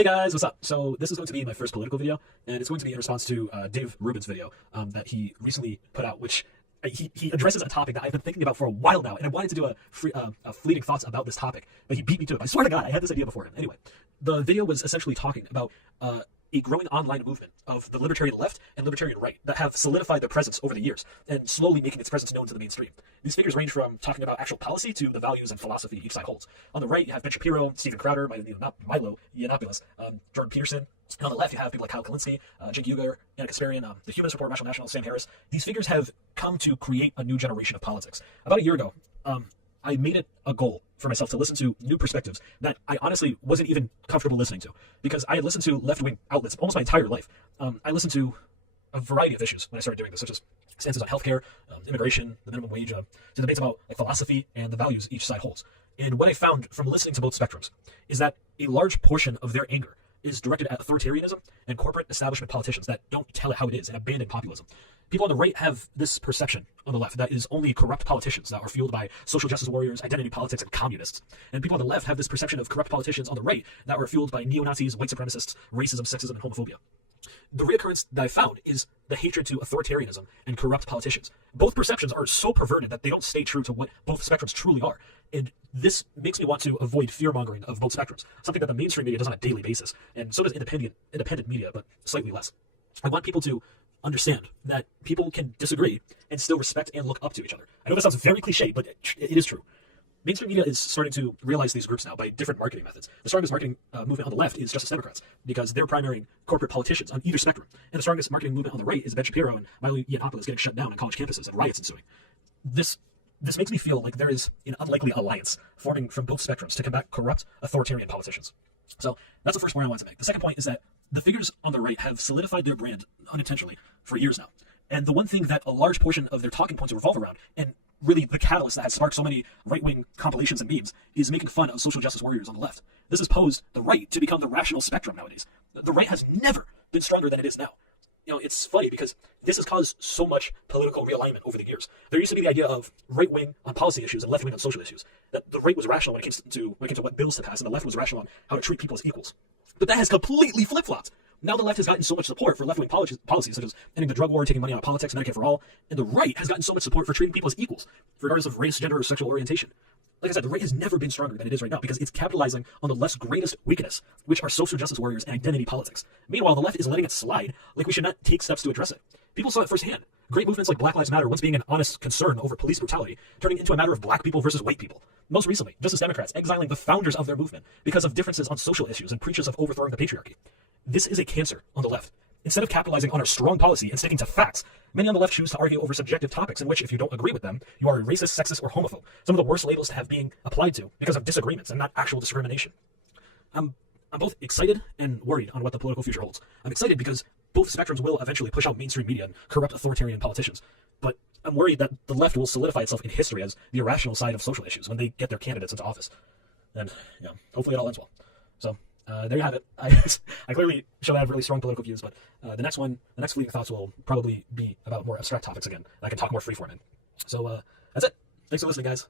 Hey guys, what's up? So this is going to be my first political video, and it's going to be in response to Dave Rubin's video that he recently put out, which he addresses a topic that I've been thinking about for a while now, and I wanted to do a fleeting thoughts about this topic, but he beat me to it. I swear to God, I had this idea before him. Anyway, the video was essentially talking about a growing online movement of the libertarian left and libertarian right that have solidified their presence over the years and slowly making its presence known to the mainstream. These figures range from talking about actual policy to the values and philosophy each side holds. On the right, you have Ben Shapiro, Steven Crowder, Milo Yiannopoulos, Jordan Peterson. And on the left, you have people like Kyle Kalinske, Jake Uger, Anna Kasparian, the Humanist Report, Marshall National, Sam Harris. These figures have come to create a new generation of politics. About a year ago, I made it a goal for myself to listen to new perspectives that I honestly wasn't even comfortable listening to, because I had listened to left-wing outlets almost my entire life. I listened to a variety of issues when I started doing this, such as stances on healthcare, immigration, the minimum wage, to debates about philosophy and the values each side holds. And what I found from listening to both spectrums is that a large portion of their anger is directed at authoritarianism and corporate establishment politicians that don't tell it how it is and abandon populism. People on the right have this perception on the left that is only corrupt politicians that are fueled by social justice warriors, identity politics, and communists. And people on the left have this perception of corrupt politicians on the right that are fueled by neo-Nazis, white supremacists, racism, sexism, and homophobia. The reoccurrence that I found is the hatred to authoritarianism and corrupt politicians. Both perceptions are so perverted that they don't stay true to what both spectrums truly are. And this makes me want to avoid fear-mongering of both spectrums, something that the mainstream media does on a daily basis, and so does independent media, but slightly less. I want people to understand that people can disagree and still respect and look up to each other. I know this sounds very cliche, but it is true. Mainstream media is starting to realize these groups now by different marketing methods. The strongest marketing movement on the left is Justice Democrats, because they're primarying corporate politicians on either spectrum. And the strongest marketing movement on the right is Ben Shapiro and Milo Yiannopoulos getting shut down on college campuses and riots ensuing. This makes me feel like there is an unlikely alliance forming from both spectrums to combat corrupt authoritarian politicians. So that's the first point I want to make. The second point is that the figures on the right have solidified their brand unintentionally for years now. And the one thing that a large portion of their talking points revolve around, and really the catalyst that has sparked so many right-wing compilations and memes, is making fun of social justice warriors on the left. This has posed the right to become the rational spectrum nowadays. The right has never been stronger than it is now. You know, it's funny because this has caused so much political realignment over the years. There used to be the idea of right-wing on policy issues and left-wing on social issues. That the right was rational when it came to what bills to pass, and the left was rational on how to treat people as equals. But that has completely flip-flopped. Now the left has gotten so much support for left-wing policies such as ending the drug war, taking money out of politics, Medicare for all, and the right has gotten so much support for treating people as equals, regardless of race, gender, or sexual orientation. Like I said, the right has never been stronger than it is right now because it's capitalizing on the left's greatest weakness, which are social justice warriors and identity politics. Meanwhile, the left is letting it slide like we should not take steps to address it. People saw it firsthand. Great movements like Black Lives Matter once being an honest concern over police brutality, turning into a matter of black people versus white people. Most recently, Justice Democrats exiling the founders of their movement because of differences on social issues and preachers of overthrowing the patriarchy. This is a cancer on the left. Instead of capitalizing on our strong policy and sticking to facts, many on the left choose to argue over subjective topics in which, if you don't agree with them, you are a racist, sexist, or homophobe. Some of the worst labels to have being applied to because of disagreements and not actual discrimination. I'm both excited and worried on what the political future holds. I'm excited because both spectrums will eventually push out mainstream media and corrupt authoritarian politicians. But I'm worried that the left will solidify itself in history as the irrational side of social issues when they get their candidates into office. And yeah, hopefully it all ends well. So there you have it. I clearly show that I have really strong political views, but the next fleeting thoughts will probably be about more abstract topics again. I can talk more freeform in. So that's it. Thanks for listening, guys.